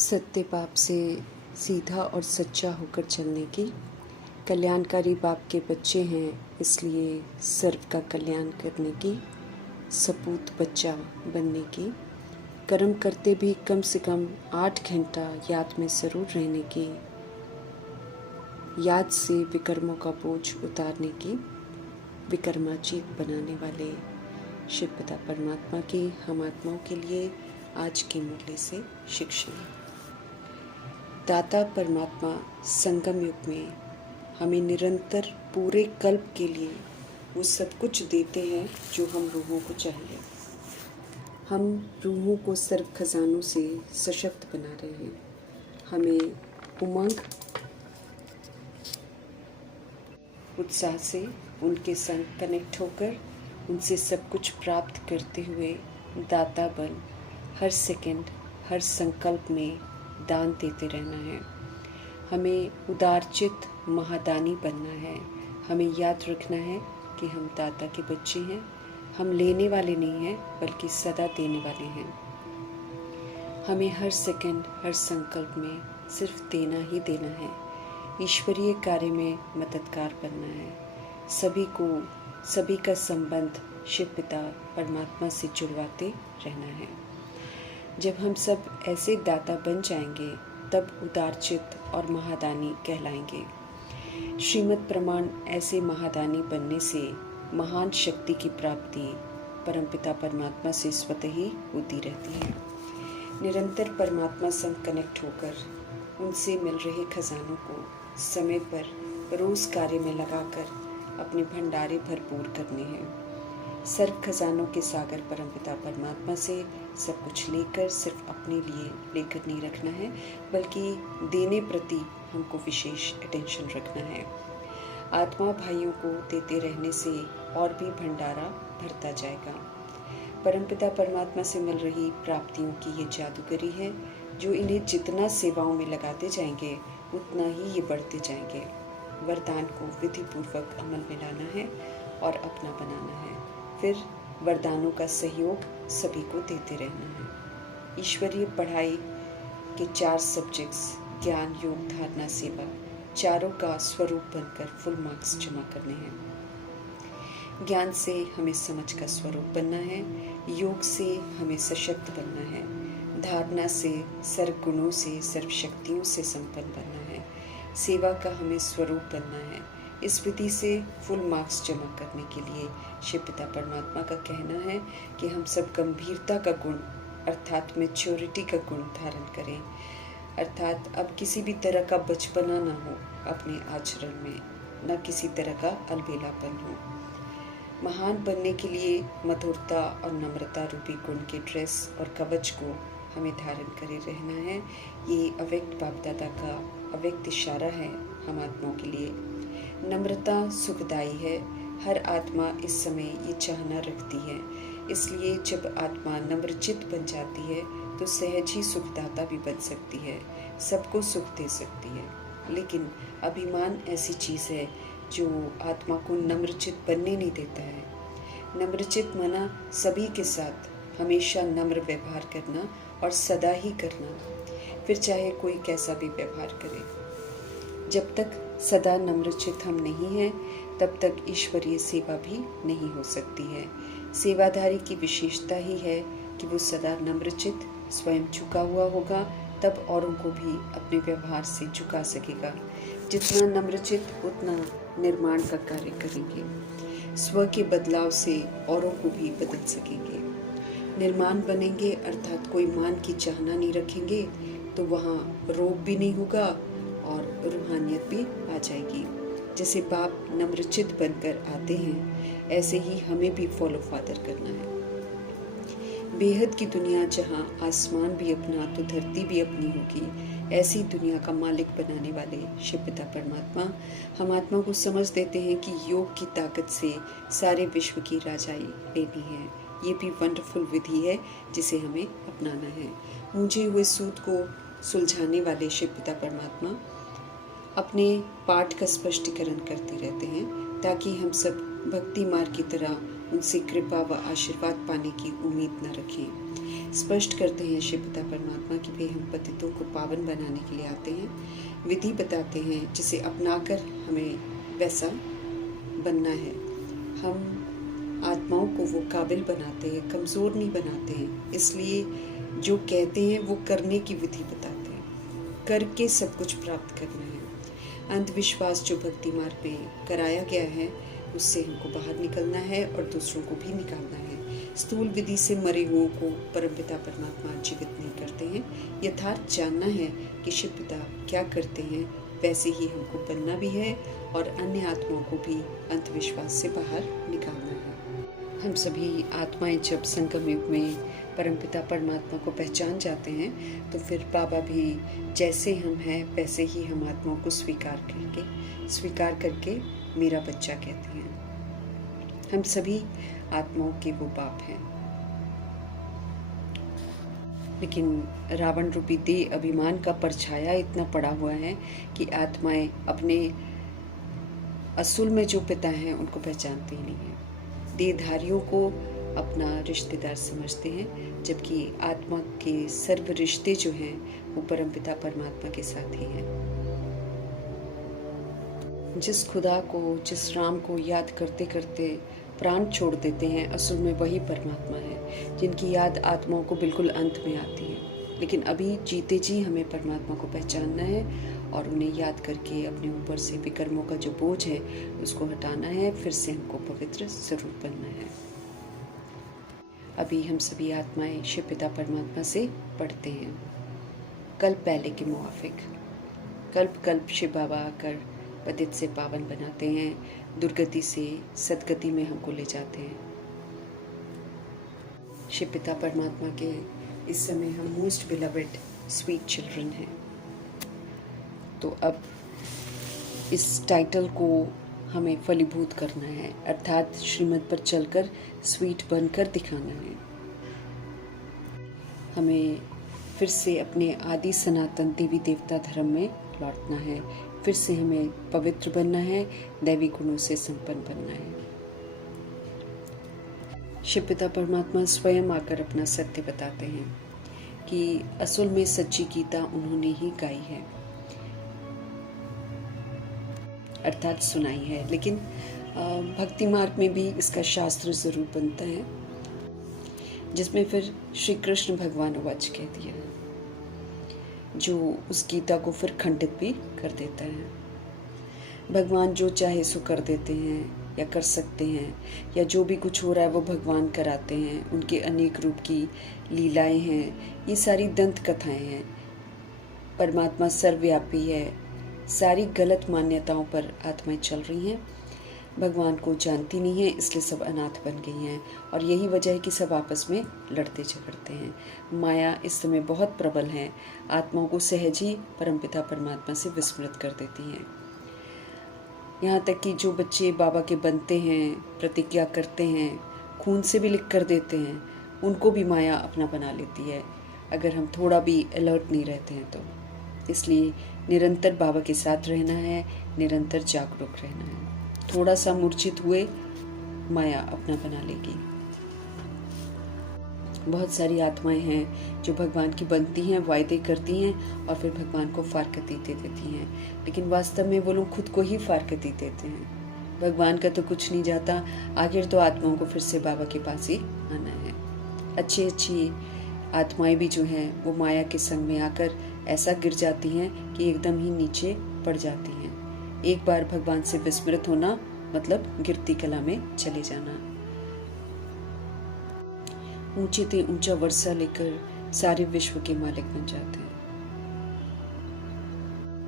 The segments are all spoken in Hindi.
सत्य बाप से सीधा और सच्चा होकर चलने की, कल्याणकारी बाप के बच्चे हैं इसलिए सर्व का कल्याण करने की, सपूत बच्चा बनने की, कर्म करते भी कम से कम 8 घंटा याद में ज़रूर रहने की, याद से विकर्मों का बोझ उतारने की, विकर्माजीत बनाने वाले शिव पिता परमात्मा की हम आत्माओं के लिए आज के मुरली से शिक्षा। दाता परमात्मा संगम युग में हमें निरंतर पूरे कल्प के लिए वो सब कुछ देते हैं जो हम रूहों को चाहिए। हम रूहों को सर्व खजानों से सशक्त बना रहे हैं। हमें उमंग उत्साह से उनके संग कनेक्ट होकर उनसे सब कुछ प्राप्त करते हुए दाता बन हर सेकंड हर संकल्प में दान देते रहना है। हमें उदारचित महादानी बनना है। हमें याद रखना है कि हम दाता के बच्चे हैं। हम लेने वाले नहीं हैं बल्कि सदा देने वाले हैं। हमें हर सेकंड हर संकल्प में सिर्फ देना ही देना है। ईश्वरीय कार्य में मददगार बनना है। सभी का संबंध शिव पिता परमात्मा से जुड़वाते रहना है। जब हम सब ऐसे दाता बन जाएंगे तब उदारचित और महादानी कहलाएंगे। श्रीमद् प्रमाण ऐसे महादानी बनने से महान शक्ति की प्राप्ति परमपिता परमात्मा से स्वतः ही होती रहती है। निरंतर परमात्मा संग कनेक्ट होकर उनसे मिल रहे खजानों को समय पर रोज कार्य में लगाकर अपने भंडारे भरपूर करने हैं। सर्व खजानों के सागर परमपिता परमात्मा से सब कुछ लेकर सिर्फ अपने लिए लेकर नहीं रखना है बल्कि देने प्रति हमको विशेष अटेंशन रखना है। आत्मा भाइयों को देते रहने से और भी भंडारा भरता जाएगा। परमपिता परमात्मा से मिल रही प्राप्तियों की ये जादूगरी है जो इन्हें जितना सेवाओं में लगाते जाएंगे उतना ही ये बढ़ते जाएंगे। वरदान को विधि पूर्वक अमल में लाना है और अपना बनाना है। फिर वरदानों का सहयोग सभी को देते रहना है। ईश्वरीय पढ़ाई के 4 सब्जेक्ट्स ज्ञान योग धारणा सेवा चारों का स्वरूप बनकर फुल मार्क्स जमा करने हैं। ज्ञान से हमें समझ का स्वरूप बनना है। योग से हमें सशक्त बनना है। धारणा से सर्व गुणों से सर्व शक्तियों से संपन्न बनना है। सेवा का हमें स्वरूप बनना है। इस विधि से फुल मार्क्स जमा करने के लिए शिव पिता परमात्मा का कहना है कि हम सब गंभीरता का गुण अर्थात मैच्योरिटी का गुण धारण करें। अर्थात अब किसी भी तरह का बचपना ना हो अपने आचरण में, न किसी तरह का अलबेलापन हो। महान बनने के लिए मधुरता और नम्रता रूपी गुण के ड्रेस और कवच को हमें धारण करे रहना है। ये अव्यक्त बाप दादा का अव्यक्त इशारा है हम आत्माओं के लिए। नम्रता सुखदायी है। हर आत्मा इस समय ये चाहना रखती है। इसलिए जब आत्मा नम्रचित बन जाती है तो सहज ही सुखदाता भी बन सकती है, सबको सुख दे सकती है। लेकिन अभिमान ऐसी चीज़ है जो आत्मा को नम्रचित बनने नहीं देता है। नम्रचित मना सभी के साथ हमेशा नम्र व्यवहार करना और सदा ही करना, फिर चाहे कोई कैसा भी व्यवहार करे। जब तक सदा नम्रचित हम नहीं हैं तब तक ईश्वरीय सेवा भी नहीं हो सकती है। सेवाधारी की विशेषता ही है कि वो सदा नम्रचित स्वयं झुका हुआ होगा, तब औरों को भी अपने व्यवहार से झुका सकेगा। जितना नम्रचित उतना निर्माण का कार्य करेंगे। स्व के बदलाव से औरों को भी बदल सकेंगे। निर्माण बनेंगे अर्थात कोई मान की चाहना नहीं रखेंगे तो वहाँ रोग भी नहीं होगा और रूहानियत भी आ जाएगी। जैसे बाप नम्रचित बनकर आते हैं ऐसे ही हमें भी फॉलो फादर करना है। बेहद की दुनिया जहाँ आसमान भी अपना तो धरती भी अपनी होगी, ऐसी दुनिया का मालिक बनाने वाले शिव पिता परमात्मा हम आत्मा को समझ देते हैं कि योग की ताकत से सारे विश्व की राजाई लेनी है। ये भी वंडरफुल विधि है जिसे हमें अपनाना है। मुझे हुए सूत को सुलझाने वाले शिव पिता परमात्मा अपने पाठ का स्पष्टीकरण करते रहते हैं ताकि हम सब भक्ति मार्ग की तरह उनसे कृपा व आशीर्वाद पाने की उम्मीद न रखें। स्पष्ट करते हैं शिव पिता परमात्मा कि वे हम पतितों को पावन बनाने के लिए आते हैं, विधि बताते हैं जिसे अपनाकर हमें वैसा बनना है। हम आत्माओं को वो काबिल बनाते हैं, कमज़ोर नहीं बनाते हैं। इसलिए जो कहते हैं वो करने की विधि बताते हैं, करके सब कुछ प्राप्त करना है। अंधविश्वास जो भक्ति मार्ग में कराया गया है उससे हमको बाहर निकलना है और दूसरों को भी निकालना है। स्थूल विधि से मरे हुओं को परमपिता परमात्मा जीवित नहीं करते हैं। यथार्थ जानना है कि शिव पिता क्या करते हैं, वैसे ही हमको बनना भी है और अन्य आत्माओं को भी अंधविश्वास से बाहर निकालना है। हम सभी आत्माएं जब संगम युग में परमपिता परमात्मा को पहचान जाते हैं तो फिर बाबा भी जैसे हम हैं वैसे ही हम आत्माओं को स्वीकार करके मेरा बच्चा कहते हैं। हम सभी आत्माओं के वो बाप हैं। लेकिन रावण रूपी देह अभिमान का परछाया इतना पड़ा हुआ है कि आत्माएं अपने असूल में जो पिता हैं उनको पहचानती ही नहीं है। देहधारियों को अपना रिश्तेदार समझते हैं, जबकि आत्मा के सर्व रिश्ते जो हैं वो परमपिता परमात्मा के साथ ही हैं। जिस खुदा को, जिस राम को याद करते करते प्राण छोड़ देते हैं, असल में वही परमात्मा है जिनकी याद आत्माओं को बिल्कुल अंत में आती है। लेकिन अभी जीते जी हमें परमात्मा को पहचानना है और उन्हें याद करके अपने ऊपर से विकर्मों का जो बोझ है उसको हटाना है। फिर से हमको पवित्र जरूर बनना है। अभी हम सभी आत्माएं शिव पिता परमात्मा से पढ़ते हैं, कल्प पहले के मुआफिक। कल्प कल्प शिव बाबा आकर पतित से पावन बनाते हैं, दुर्गति से सदगति में हमको ले जाते हैं। शिव पिता परमात्मा के इस समय हम मोस्ट बिलवेड स्वीट चिल्ड्रन हैं। तो अब इस टाइटल को हमें फलीभूत करना है, अर्थात श्रीमत पर चलकर स्वीट बनकर दिखाना है। हमें फिर से अपने आदि सनातन देवी देवता धर्म में लौटना है। फिर से हमें पवित्र बनना है, दैवी गुणों से संपन्न बनना है। शिव पिता परमात्मा स्वयं आकर अपना सत्य बताते हैं कि असल में सच्ची गीता उन्होंने ही गाई है, अर्थात सुनाई है। लेकिन भक्ति मार्ग में भी इसका शास्त्र जरूर बनता है, जिसमें फिर श्री कृष्ण भगवान वाच कह दिया, जो उस गीता को फिर खंडित भी कर देता है। भगवान जो चाहे सो कर देते हैं या कर सकते हैं, या जो भी कुछ हो रहा है वो भगवान कराते हैं। उनके अनेक रूप की लीलाएं हैं, ये सारी दंत कथाएं हैं। परमात्मा सर्वव्यापी है। सारी गलत मान्यताओं पर आत्माएं चल रही हैं, भगवान को जानती नहीं है, इसलिए सब अनाथ बन गई हैं। और यही वजह है कि सब आपस में लड़ते झगड़ते हैं। माया इस समय बहुत प्रबल है, आत्माओं को सहज ही परमपिता परमात्मा से विस्मृत कर देती हैं। यहाँ तक कि जो बच्चे बाबा के बनते हैं, प्रतिज्ञा करते हैं, खून से भी लिख कर देते हैं, उनको भी माया अपना बना लेती है अगर हम थोड़ा भी अलर्ट नहीं रहते हैं तो। इसलिए निरंतर बाबा के साथ रहना है, निरंतर जागरूक रहना है। थोड़ा सा मूर्छित हुए माया अपना बना लेगी। बहुत सारी आत्माएं हैं जो भगवान की बनती हैं, वायदे करती हैं और फिर भगवान को फारकती दे देती हैं, लेकिन वास्तव में वो लोग खुद को ही फारकती देते हैं। भगवान का तो कुछ नहीं जाता, आखिर तो आत्माओं को फिर से बाबा के पास ही आना है। अच्छी आत्माएं भी जो हैं वो माया के संग में आकर ऐसा गिर जाती हैं कि एकदम ही नीचे पड़ जाती हैं। एक बार भगवान से विस्मृत होना मतलब गिरती कला में चले जाना। ऊंचे ते ऊंचा वर्षा लेकर सारे विश्व के मालिक बन जाते हैं।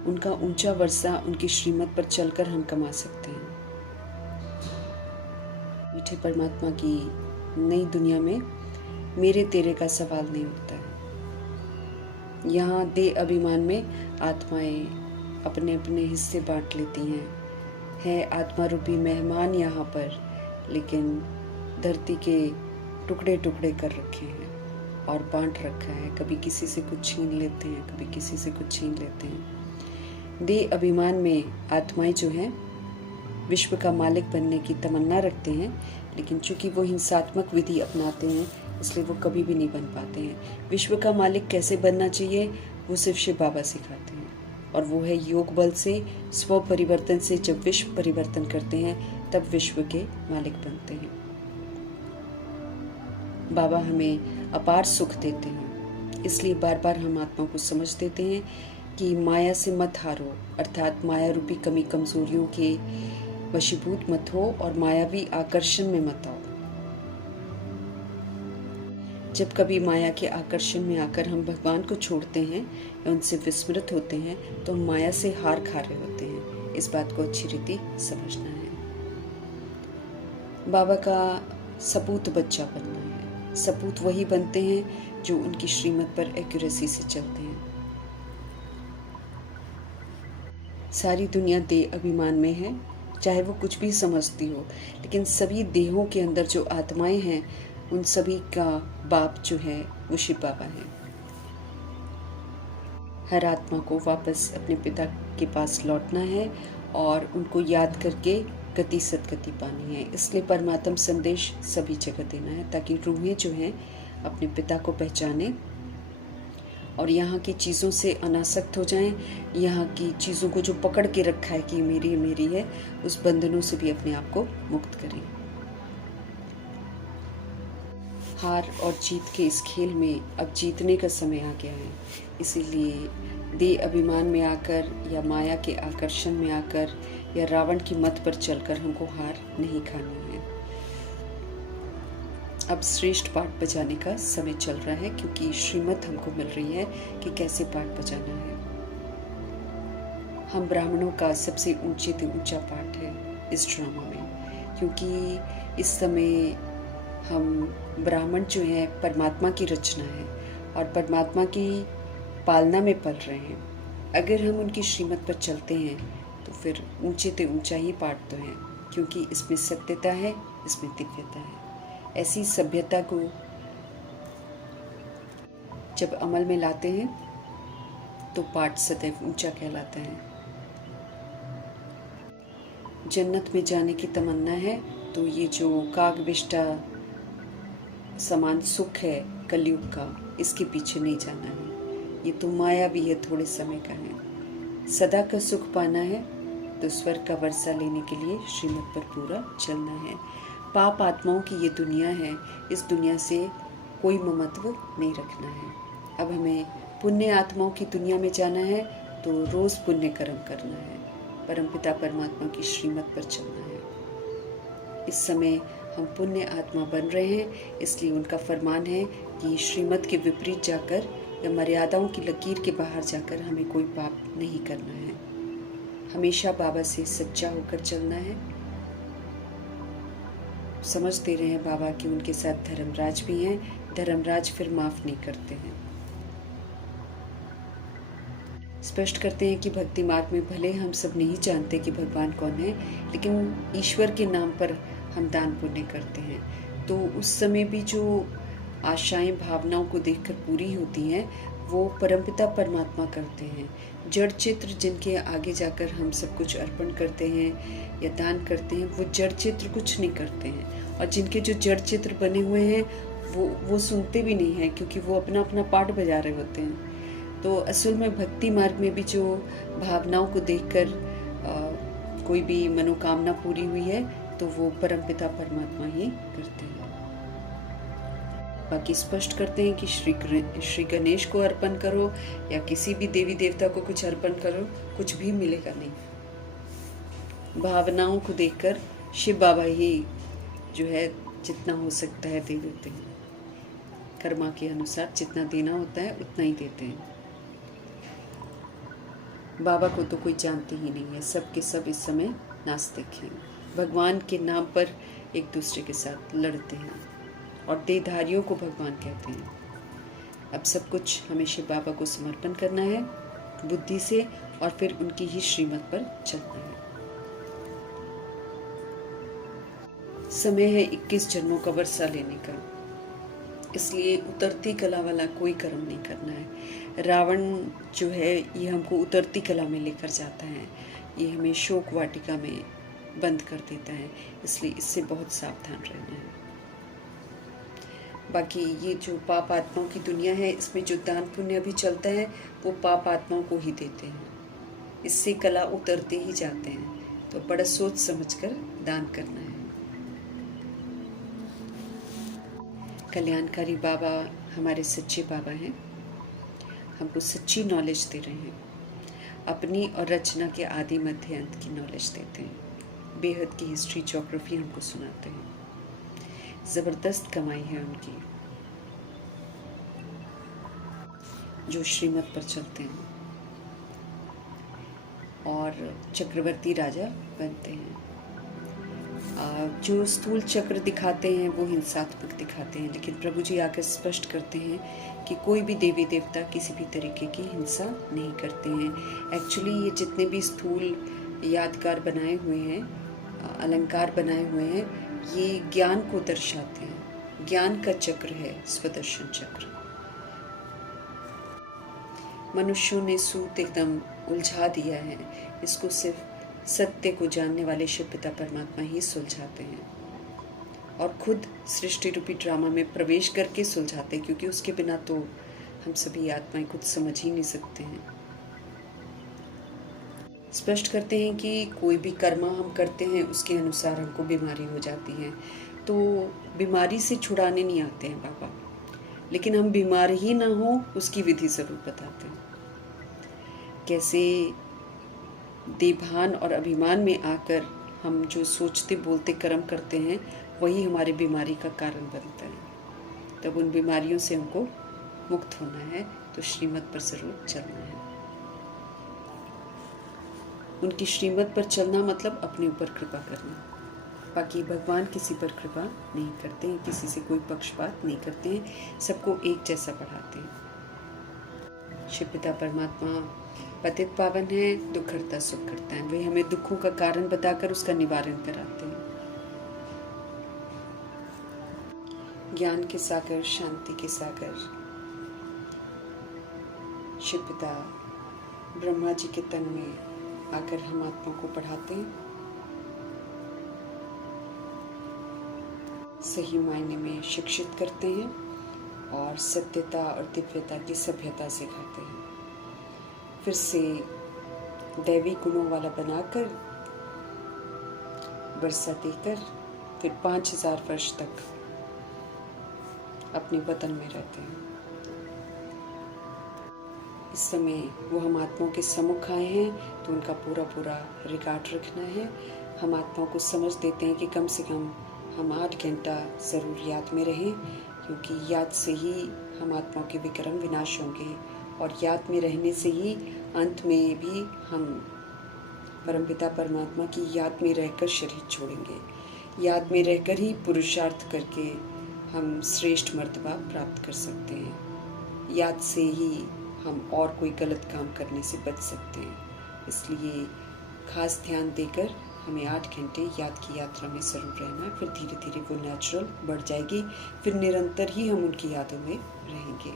उनका ऊंचा वर्षा उनकी श्रीमत पर चलकर हम कमा सकते हैं। मीठे परमात्मा की नई दुनिया में मेरे तेरे का सवाल नहीं उठता है। यहाँ देह अभिमान में आत्माएं अपने अपने हिस्से बांट लेती हैं। है आत्मा रूपी मेहमान यहाँ पर, लेकिन धरती के टुकड़े टुकड़े कर रखे हैं और बांट रखा है। कभी किसी से कुछ छीन लेते हैं, कभी किसी से कुछ छीन लेते हैं। देह अभिमान में आत्माएं जो हैं विश्व का मालिक बनने की तमन्ना रखते हैं, लेकिन चूंकि वो हिंसात्मक विधि अपनाते हैं इसलिए वो कभी भी नहीं बन पाते हैं। विश्व का मालिक कैसे बनना चाहिए वो सिर्फ शिव बाबा सिखाते हैं, और वो है योग बल से, स्व परिवर्तन से। जब विश्व परिवर्तन करते हैं तब विश्व के मालिक बनते हैं। बाबा हमें अपार सुख देते हैं, इसलिए बार बार हम आत्मा को समझ देते हैं कि माया से मत हारो, अर्थात माया रूपी कमी कमजोरियों के वशीभूत मत हो और मायावी आकर्षण में मत आओ। जब कभी माया के आकर्षण में आकर हम भगवान को छोड़ते हैं या उनसे विस्मृत होते हैं तो हम माया से हार खा रहे होते हैं। इस बात को अच्छी रीति समझना है। बाबा का सपूत बच्चा बनना है। सपूत वही बनते हैं जो उनकी श्रीमत पर एक्यूरेसी से चलते हैं। सारी दुनिया देह अभिमान में है, चाहे वो कुछ भी समझती हो, लेकिन सभी देहों के अंदर जो आत्माएं हैं उन सभी का बाप जो है वो शिव बाबा है। हर आत्मा को वापस अपने पिता के पास लौटना है और उनको याद करके गति सदगति पानी है। इसलिए परमात्म संदेश सभी जगह देना है ताकि रूहें जो हैं अपने पिता को पहचाने और यहाँ की चीज़ों से अनासक्त हो जाएं। यहाँ की चीज़ों को जो पकड़ के रखा है कि मेरी है, उस बंधनों से भी अपने आप को मुक्त करें। हार और जीत के इस खेल में अब जीतने का समय आ गया है। इसीलिए देह अभिमान में आकर या माया के आकर्षण में आकर या रावण की मत पर चलकर हमको हार नहीं खानी है। अब श्रेष्ठ पाठ बजाने का समय चल रहा है, क्योंकि श्रीमत हमको मिल रही है कि कैसे पाठ बजाना है। हम ब्राह्मणों का सबसे ऊंचे से ऊंचा पाठ है इस ड्रामा में, क्योंकि इस समय हम ब्राह्मण जो है परमात्मा की रचना है और परमात्मा की पालना में पल रहे हैं। अगर हम उनकी श्रीमत पर चलते हैं तो फिर ऊंचे से ऊंचा ही पाठ तो है, क्योंकि इसमें सत्यता है, इसमें दिव्यता है। ऐसी सभ्यता को जब अमल में लाते हैं तो पाठ सदैव ऊंचा कहलाता है। जन्नत में जाने की तमन्ना है तो ये जो कागविष्टा समान सुख है कलयुग का, इसके पीछे नहीं जाना है। ये तो माया भी है, थोड़े समय का है। सदा का सुख पाना है तो स्वर्ग का वर्षा लेने के लिए श्रीमत पर पूरा चलना है। पाप आत्माओं की ये दुनिया है, इस दुनिया से कोई ममत्व नहीं रखना है। अब हमें पुण्य आत्माओं की दुनिया में जाना है तो रोज पुण्य कर्म करना है, परमपिता परमात्मा की श्रीमत पर चलना है। इस समय हम पुण्य आत्मा बन रहे हैं, इसलिए उनका फरमान है कि श्रीमत के विपरीत जाकर या मर्यादाओं की लकीर के बाहर जाकर हमें कोई पाप नहीं करना है। हमेशा बाबा से सच्चा होकर चलना है। समझ दे रहे हैं बाबा कि उनके साथ धर्मराज भी हैं, धर्मराज फिर माफ नहीं करते हैं। स्पष्ट करते हैं कि भक्ति मार्ग में भले हम सब नहीं जानते कि भगवान कौन है, लेकिन ईश्वर के नाम पर हम दान पुण्य करते हैं तो उस समय भी जो आशाएं भावनाओं को देखकर पूरी होती हैं वो परमपिता परमात्मा करते हैं। जड़ चित्र जिनके आगे जाकर हम सब कुछ अर्पण करते हैं या दान करते हैं, वो जड़ चित्र कुछ नहीं करते हैं, और जिनके जो जड़ चित्र बने हुए हैं वो सुनते भी नहीं हैं, क्योंकि वो अपना अपना पाठ बजा रहे होते हैं। तो असल में भक्ति मार्ग में भी जो भावनाओं को देखकर कोई भी मनोकामना पूरी हुई है तो वो परमपिता परमात्मा ही करते हैं। बाकी स्पष्ट करते हैं कि श्री गणेश को अर्पण करो या किसी भी देवी देवता को कुछ अर्पण करो, कुछ भी मिलेगा नहीं। भावनाओं को देखकर शिव बाबा ही जो है जितना हो सकता है दे देते हैं। कर्मा के अनुसार जितना देना होता है उतना ही देते हैं। बाबा को तो कोई जानते ही नहीं है, सब के सब इस समय नास्तिक हैं, भगवान के नाम पर एक दूसरे के साथ लड़ते हैं और देहधारियों को भगवान कहते हैं। अब सब कुछ हमें शिव बाबा को समर्पण करना है बुद्धि से और फिर उनकी ही श्रीमत पर चलना है। समय है 21 जन्मों का वर्षा लेने का, इसलिए उतरती कला वाला कोई कर्म नहीं करना है। रावण जो है ये हमको उतरती कला में लेकर जाता है, ये हमें शोक वाटिका में बंद कर देता है, इसलिए इससे बहुत सावधान रहना है। बाकी ये जो पाप आत्माओं की दुनिया है, इसमें जो दान पुण्य भी चलता है वो पाप आत्माओं को ही देते हैं, इससे कला उतरते ही जाते हैं। तो बड़ा सोच समझकर दान करना है। कल्याणकारी बाबा हमारे सच्चे बाबा हैं, हमको सच्ची नॉलेज दे रहे हैं, अपनी और रचना के आदि मध्य अंत की नॉलेज देते हैं, बेहद की हिस्ट्री ज्योग्राफी हमको सुनाते हैं। ज़बरदस्त कमाई है उनकी, जो श्रीमत पर चलते हैं और चक्रवर्ती राजा बनते हैं। जो स्थूल चक्र दिखाते हैं वो हिंसात्मक दिखाते हैं, लेकिन प्रभु जी आकर स्पष्ट करते हैं कि कोई भी देवी देवता किसी भी तरीके की हिंसा नहीं करते हैं। एक्चुअली ये जितने भी स्थूल यादगार बनाए हुए हैं, अलंकार बनाए हुए हैं, ये ज्ञान को दर्शाते हैं। ज्ञान का चक्र है स्वदर्शन चक्र। मनुष्यों ने सूत एकदम उलझा दिया है, इसको सिर्फ सत्य को जानने वाले शिव पिता परमात्मा ही सुलझाते हैं, और खुद सृष्टि रूपी ड्रामा में प्रवेश करके सुलझाते हैं, क्योंकि उसके बिना तो हम सभी आत्माएं कुछ समझ ही नहीं सकते हैं। स्पष्ट करते हैं कि कोई भी कर्म हम करते हैं उसके अनुसार हमको बीमारी हो जाती है। तो बीमारी से छुड़ाने नहीं आते हैं बाबा, लेकिन हम बीमार ही ना हो उसकी विधि ज़रूर बताते हैं। कैसे देभान और अभिमान में आकर हम जो सोचते बोलते कर्म करते हैं वही हमारी बीमारी का कारण बनता है। तब उन बीमारियों से हमको मुक्त होना है, तो श्रीमत पर ज़रूर चलना है। उनकी श्रीमत पर चलना मतलब अपने ऊपर कृपा करना। बाकी भगवान किसी पर कृपा नहीं करते हैं, किसी से कोई पक्षपात नहीं करते हैं, सबको एक जैसा पढ़ाते हैं। शिव पिता परमात्मा पतित पावन है, दुख हरता सुख करता है। वे हमें दुखों का कारण बताकर उसका निवारण कराते हैं। ज्ञान के सागर, शांति के सागर शिव पिता ब्रह्मा जी के तन में आकर हम आत्मा को पढ़ाते हैं, सही मायने में शिक्षित करते हैं और सत्यता और दिव्यता की सभ्यता सिखाते हैं। फिर से दैवी गुणों वाला बनाकर वर्षा देकर फिर 5000 वर्ष तक अपने वतन में रहते हैं। इस समय वो हम आत्माओं के सम्मुख आए हैं, तो उनका पूरा पूरा रिकॉर्ड रखना है। हम आत्माओं को समझ देते हैं कि कम से कम हम 8 घंटा ज़रूर याद में रहें, क्योंकि याद से ही हम आत्माओं के विक्रम विनाश होंगे, और याद में रहने से ही अंत में भी हम परमपिता परमात्मा की याद में रहकर शरीर छोड़ेंगे। याद में रहकर ही पुरुषार्थ करके हम श्रेष्ठ मर्तबा प्राप्त कर सकते हैं। याद से ही हम और कोई गलत काम करने से बच सकते हैं। इसलिए खास ध्यान देकर हमें 8 घंटे याद की यात्रा में ज़रूर रहना है। फिर धीरे धीरे वो नेचुरल बढ़ जाएगी, फिर निरंतर ही हम उनकी यादों में रहेंगे।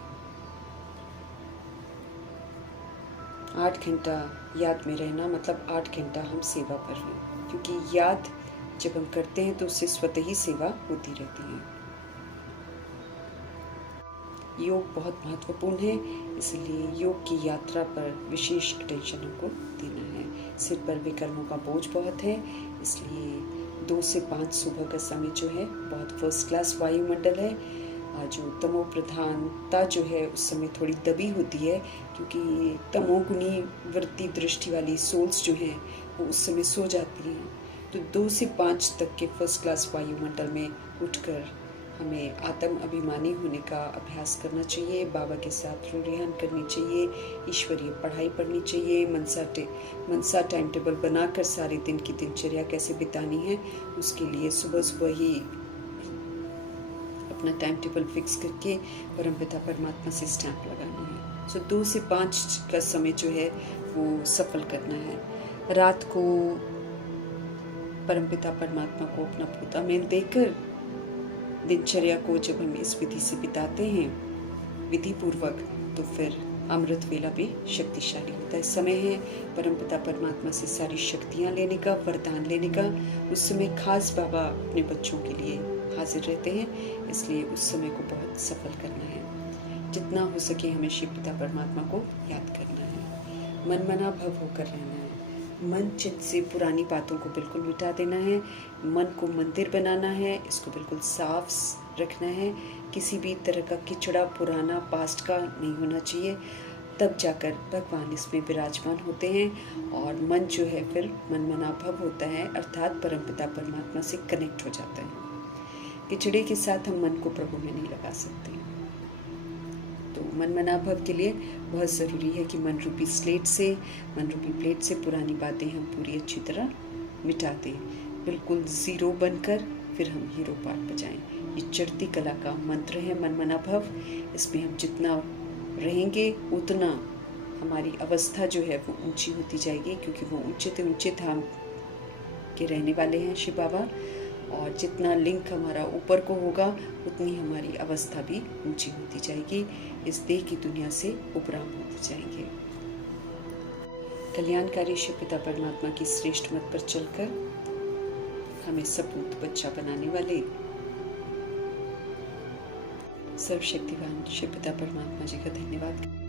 8 घंटा याद में रहना मतलब 8 घंटा हम सेवा कर रहे हैं, क्योंकि याद जब हम करते हैं तो उससे स्वतः ही सेवा होती रहती है। योग बहुत महत्वपूर्ण है, इसलिए योग की यात्रा पर विशेष अटेंशन हमको देना है। सिर पर विकर्मों का बोझ बहुत है, इसलिए 2 से 5 सुबह का समय जो है बहुत फर्स्ट क्लास वायुमंडल है। जो तमो प्रधानता जो है उस समय थोड़ी दबी होती है, क्योंकि तमोगुनी वृत्ति दृष्टि वाली सोल्स जो हैं वो उस समय सो जाती हैं। तो 2 से 5 तक के फर्स्ट क्लास वायुमंडल में उठकर हमें आत्म अभिमानी होने का अभ्यास करना चाहिए। बाबा के साथ रूढ़ियान करनी चाहिए, ईश्वरीय पढ़ाई पढ़नी चाहिए, मनसा टाइम टेबल बनाकर सारे दिन की दिनचर्या कैसे बितानी है उसके लिए सुबह सुबह ही अपना टाइम टेबल फिक्स करके परमपिता परमात्मा से स्टैंप लगाना है। सो 2 से 5 का समय जो है वो सफल करना है। रात को परमपिता परमात्मा को अपना पूता मेल देकर दिनचर्या को जब हम इस विधि से बिताते हैं विधि पूर्वक, तो फिर अमृत वेला भी शक्तिशाली होता है। समय है परमपिता परमात्मा से सारी शक्तियाँ लेने का, वरदान लेने का। उस समय खास बाबा अपने बच्चों के लिए हाजिर रहते हैं, इसलिए उस समय को बहुत सफल करना है। जितना हो सके हमें शिव पिता परमात्मा को याद करना है, मन मना भव होकर रहना है। मन चित्त से पुरानी बातों को बिल्कुल मिटा देना है, मन को मंदिर बनाना है, इसको बिल्कुल साफ रखना है। किसी भी तरह का किचड़ा पुराना पास्ट का नहीं होना चाहिए, तब जाकर भगवान इसमें विराजमान होते हैं और मन जो है फिर मन मना भव होता है, अर्थात परमपिता परमात्मा से कनेक्ट हो जाता है। किचड़े के साथ हम मन को प्रभु में नहीं लगा सकते। तो मन मनाभव के लिए बहुत ज़रूरी है कि मन रूपी प्लेट से पुरानी बातें हम पूरी अच्छी तरह मिटा दें, बिल्कुल ज़ीरो बनकर फिर हम हीरो पार्ट बजाएं। ये चढ़ती कला का मंत्र है मन मनाभव। इसमें हम जितना रहेंगे उतना हमारी अवस्था जो है वो ऊंची होती जाएगी, क्योंकि वो ऊंचे धाम के रहने वाले हैं शिव बाबा। और जितना लिंक हमारा ऊपर को होगा उतनी हमारी अवस्था भी ऊंची होती जाएगी, इस देह की दुनिया से उपराम होते जाएंगे। कल्याणकारी शिव पिता परमात्मा की श्रेष्ठ मत पर चलकर हमें सपूत बच्चा बनाने वाले सर्वशक्तिवान शिव पिता परमात्मा जी का धन्यवाद।